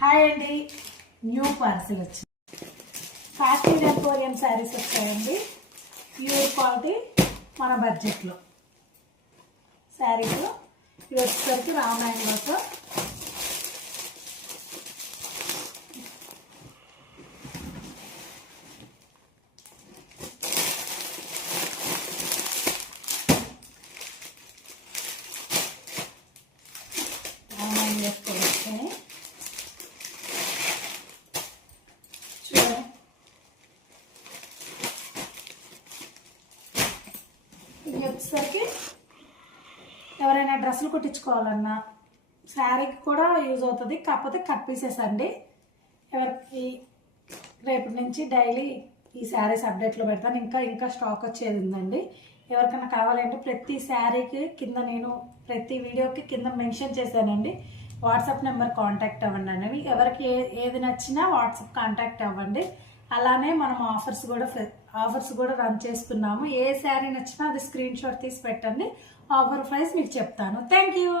Hi అండి, new parcel వచ్చింది. Fashion emporium saris వచ్చాయండి. ప్యూర్ క్వాలిటీ మన బడ్జెట్లో శారీస్. ఇవి వచ్చేసరికి రామాయణంలో వచ్చాయి. చూడండి, ఇది వచ్చేసరికి ఎవరైనా డ్రెస్సులు కుట్టించుకోవాలన్నా శారీకి కూడా యూజ్ అవుతుంది. కాకపోతే కట్ పీసెస్ అండి. ఎవరికి రేపటి నుంచి డైలీ ఈ శారీస్ అప్డేట్లో పెడతాను. ఇంకా స్టాక్ వచ్చేది ఉందండి. ఎవరికైనా కావాలంటే ప్రతి శారీకి కింద నేను ప్రతి వీడియోకి కింద మెన్షన్ చేశానండి. వాట్సాప్ నెంబర్ కాంటాక్ట్ అవ్వండి అనేవి. ఎవరికి ఏది నచ్చినా వాట్సాప్ కాంటాక్ట్ అవ్వండి. అలానే మనం ఆఫర్స్ కూడా రన్ చేస్తున్నాము. ఏ శారీ నచ్చినా అది స్క్రీన్ షాట్ తీసి పెట్టండి. ఆఫర్ ప్రైస్ మీకు చెప్తాను. Thank you.